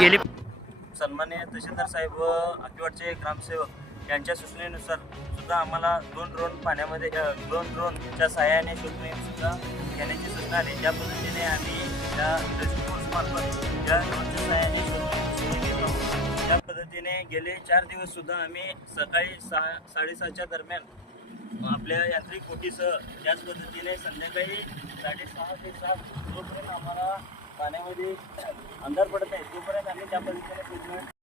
गेली. सन्मान्य तहसीलदार साहेब व आकिवाडचे ग्रामसेवक यांच्या सूचनेनुसार सुद्धा आम्हाला दोन ड्रोन पाण्यामध्ये दोन ड्रोनच्या सहाय्याने शोधणे सुद्धा घेण्याची सूचना आली. ज्या पद्धतीने आम्ही त्या रेस्क्यू फोर्समार्फत त्या ड्रोनच्या सहाय्याने शोधणे त्या पद्धतीने गेले चार दिवस सुद्धा आम्ही सकाळी सहा साडेसहाच्या दरम्यान आपल्या यांत्रिक बोटीसह त्याच पद्धतीने संध्याकाळी साडेसहा ते सात जोपर्यंत आम्हाला पाण्यामध्ये अंधार पडत आहे तोपर्यंत आम्ही त्या पद्धतीने शोधणं